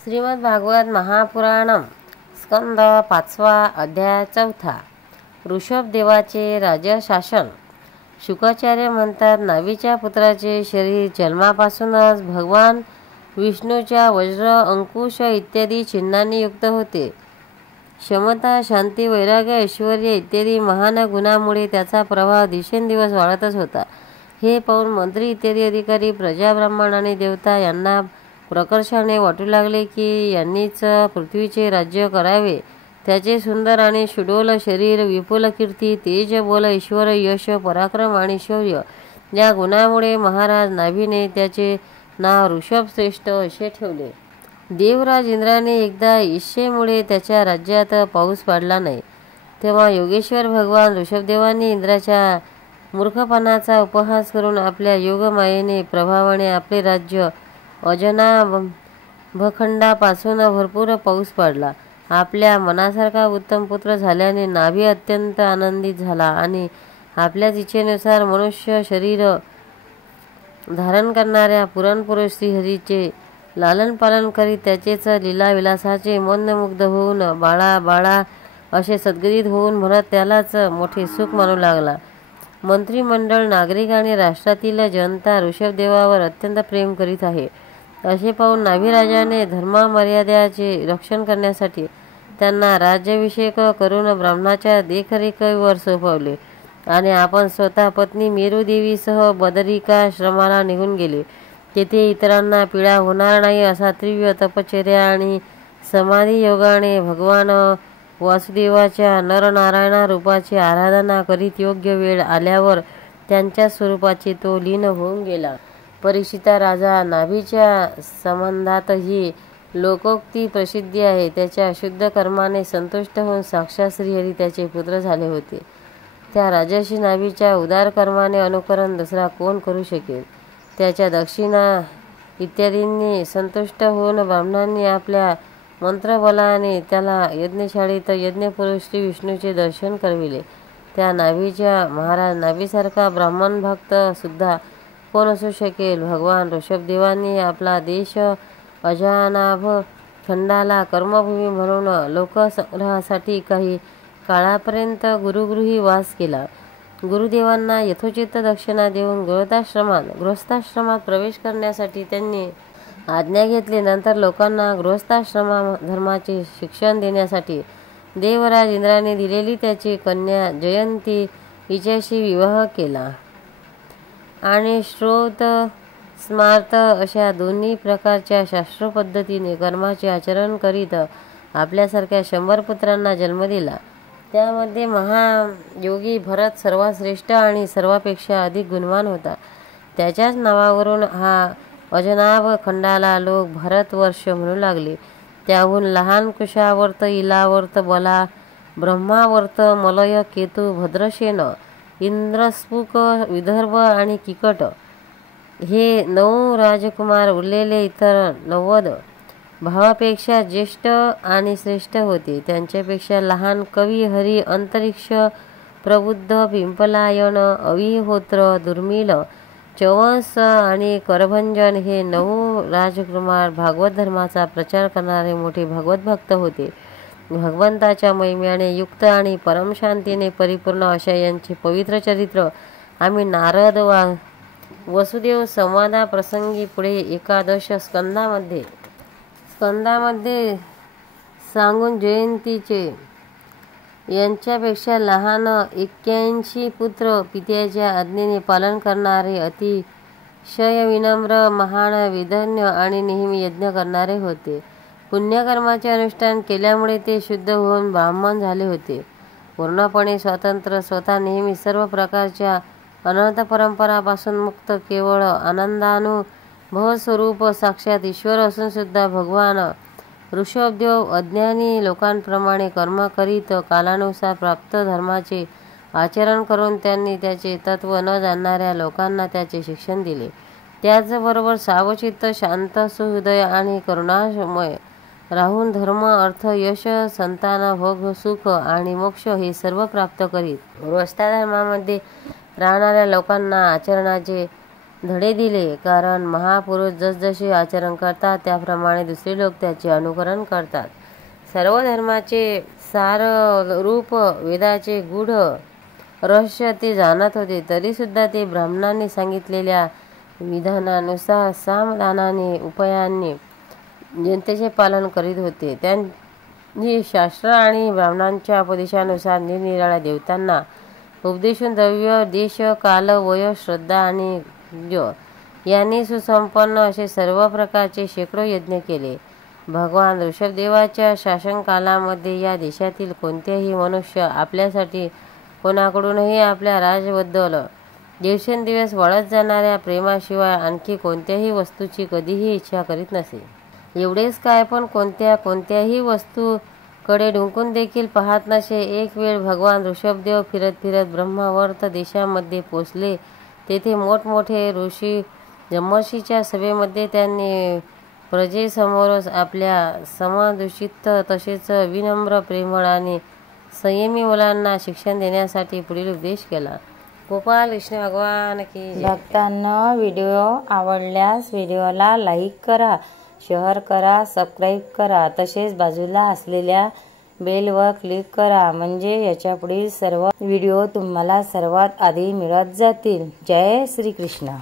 श्रीमद भागवत महापुराणम स्कंद 5 अध्याय 4 ऋषभदेवाचे राज्यशासन। शुकाचार्य म्हणतात, नाभीच्या पुत्राचे शरीर जन्मापासूनच भगवान विष्णूच्या वज्र, अंकुश इत्यादी चिन्हांनी युक्त होते। क्षमता, शांती, वैराग्य, ऐश्वर्य इत्यादी महान गुणांमुळे त्याचा प्रभाव दिवसेंदिवस वाढतच होता। हे पाहून मंत्री इत्यादी अधिकारी, प्रजा, ब्राह्मण आणि देवता यांना प्रकर्षाने वाटू लागले की यांनीच पृथ्वीचे राज्य करावे। त्याचे सुंदर आणि सुडोल शरीर, विपुल कीर्ती, तेज, बल, ऐश्वर, यश, पराक्रम आणि शौर्य या गुणांमुळे महाराज नाभीने त्याचे नाव ऋषभश्रेष्ठ असे ठेवले। देवराज इंद्राने एकदा ईर्ष्येमुळे त्याच्या राज्यात पाऊस पाडला नाही, तेव्हा योगेश्वर भगवान ऋषभदेवांनी इंद्राच्या मूर्खपणाचा उपहास करून आपल्या योगमायेने प्रभावाने आपले राज्य अजनाभखंडापासून भरपूर पाऊस पाडला। आपल्या मनासारखा उत्तम पुत्र झाल्याने नाभी अत्यंत आनंदित झाला आणि आपल्याच इच्छेनुसार मनुष्य शरीर धारण करणाऱ्या पुराणपुरुष श्रीहरीचे लालन पालन करीत त्याचेच लीलाविलासाचे मंदमुग्ध होऊन बाळा बाळा असे सद्गदित होऊन म्हणत त्यालाच मोठे सुख मानू लागला। मंत्रिमंडळ, नागरिक आणि राष्ट्रातील जनता ऋषभदेवावर अत्यंत प्रेम करीत आहे असे पाहून नाभीराजाने धर्ममर्यादेचे रक्षण करण्यासाठी त्यांना राज्याभिषेक करून ब्राह्मणाच्या देखरेखीवर सोपवले आणि आपण स्वतः पत्नी मेरुदेवीसह बदरिकाश्रमाला निघून गेले। तेथे इतरांना पीडा होणार नाही असा तीव्र तपश्चर्या आणि समाधी योगाने भगवान वासुदेवाच्या नरनारायण रूपाची आराधना करीत योग्य वेळ आल्यावर त्यांच्या स्वरूपाचे तो लीन होऊन गेला। परीक्षिता राजा नाभीच्या संबंधातही लोकोक्ती प्रसिद्धी आहे। त्याच्या शुद्ध कर्माने संतुष्ट होऊन साक्षात श्रीहरी त्याचे पुत्र झाले होते। त्या राजाशी नाभीच्या उदार कर्माने अनुकरण दुसरा कोण करू शकेल। त्याच्या दक्षिणा इत्यादींनी संतुष्ट होऊन ब्राह्मणांनी आपल्या मंत्रबलाने त्याला यज्ञशाळेत यज्ञपुरुष श्री विष्णूचे दर्शन करविले। त्या नाभीच्या महाराज नाभीसारखा ब्राह्मण भक्त सुद्धा कोण असू शकेल। भगवान ऋषभदेवांनी आपला देश अजनाभ खंडाला कर्मभूमी म्हणून लोकसंग्रहासाठी काही काळापर्यंत गुरुगृही वास केला। गुरुदेवांना यथोचित दक्षिणा देऊन गृहस्थाश्रमात प्रवेश करण्यासाठी त्यांनी आज्ञा घेतली। नंतर लोकांना गृहस्थाश्रम धर्माचे शिक्षण देण्यासाठी देवराज इंद्राने दिलेली त्याची कन्या जयंती हिच्याशी विवाह केला आणि श्रौत स्मार्त अशा दोन्ही प्रकारच्या शास्त्रोपद्धतीने कर्माचे आचरण करीत आपल्यासारख्या 100 पुत्रांना जन्म दिला। त्यामध्ये महायोगी भरत सर्वात श्रेष्ठ आणि सर्वापेक्षा अधिक गुणवान होता। त्याच्याच नावावरून हा अजनाभ खंडाला लोक भारतवर्ष म्हणू लागले। त्याहून लहान कुशावर्त, इलावर्त, बला, ब्रह्मावर्त, मलय, केतू, भद्रसेन, इंद्रस्पुक, विदर्भ आणि किकट हे 9 राजकुमार उरलेले इतर 90 भावापेक्षा ज्येष्ठ आणि श्रेष्ठ होते। त्यांच्यापेक्षा लहान कवी, हरी, अंतरिक्ष, प्रबुद्ध, पिंपलायन, अविहोत्र, दुर्मिळ, चवस आणि करभंजन हे 9 राजकुमार भागवत धर्माचा प्रचार करणारे मोठे भागवत भक्त होते। भगवंताच्या महिम्याने युक्त आणि परमशांतीने परिपूर्ण अशा यांचे पवित्र चरित्र आम्ही नारद वसुदेव संवादाप्रसंगी पुढे 11 स्कंदामध्ये सांगून जयंतीचे यांच्यापेक्षा लहान 81 पुत्र, पित्याच्या आज्ञेने पालन करणारे, अतिशय विनम्र, महान, विधन्य आणि नेहमी यज्ञ करणारे होते। पुण्यकर्माचे अनुष्ठान केल्यामुळे ते शुद्ध होऊन ब्राह्मण झाले होते। पूर्णपणे स्वतंत्र, स्वतः नेहमी सर्व प्रकारच्या अनंत परंपरापासून मुक्त, केवळ आनंदानुभव स्वरूप साक्षात ईश्वर असून सुद्धा भगवान ऋषभदेव अज्ञानी लोकांप्रमाणे कर्म करीत कालानुसार प्राप्त धर्माचे आचरण करून त्यांनी त्याचे तत्व न जाणणाऱ्या लोकांना त्याचे शिक्षण दिले। त्याचबरोबर सावचित्त, शांत, सुहृदय आणि करुणामय राहून धर्म, अर्थ, यश, संतान, भोग, सुख आणि मोक्ष हे सर्व प्राप्त करीत गृहस्थधर्मामध्ये राहणाऱ्या लोकांना आचरणाचे धडे दिले, कारण महापुरुष जसजसे आचरण करतात त्याप्रमाणे दुसरे लोक त्याचे अनुकरण करतात. सर्व धर्माचे सार रूप वेदाचे गूढ रहस्य ते जाणत होते, तरीसुद्धा ते ब्राह्मणांनी सांगितलेल्या विधानानुसार सामदानाने उपायांनी जनतेचे पालन करीत होते. त्यांनी शास्त्र आणि ब्राह्मणांच्या उपदेशानुसार निरनिराळ्या देवतांना उपदेशून द्रव्य, देश, काल, वय, श्रद्धा आणि यांनी सुसंपन्न असे सर्व प्रकारचे शेकडो यज्ञ केले. भगवान ऋषभदेवाच्या शासनकालामध्ये या देशातील कोणतेही मनुष्य आपल्यासाठी कोणाकडूनही आपल्या राजाबद्दल दिवसेंदिवस वाढत जाणाऱ्या प्रेमाशिवाय आणखी कोणत्याही वस्तूची कधीही इच्छा करीत नसे. एवढेच काय, पण कोणत्याही वस्तूकडे डुंकून देखील पाहत नसे. एक वेळ भगवान ऋषभदेव फिरत फिरत ब्रह्मावर्त देशामध्ये पोचले. तेथे मोठमोठे ऋषी ब्रह्मर्षीच्या सभेमध्ये त्यांनी प्रजेसमोरच आपल्या समदूषित तसेच विनम्र, प्रेमळ आणि संयमी मुलांना शिक्षण देण्यासाठी पुढील उपदेश केला. गोपाल कृष्ण भगवान की जय. भक्तांनो, व्हिडिओ आवडल्यास व्हिडिओला लाईक करा, शेअर करा, सबस्क्राईब करा, तसेच बाजूला असलेल्या बेलवर क्लिक करा, म्हणजे याच्या पुढील सर्व व्हिडिओ तुम्हाला सर्वात आधी मिळत जातील. जय श्री कृष्ण.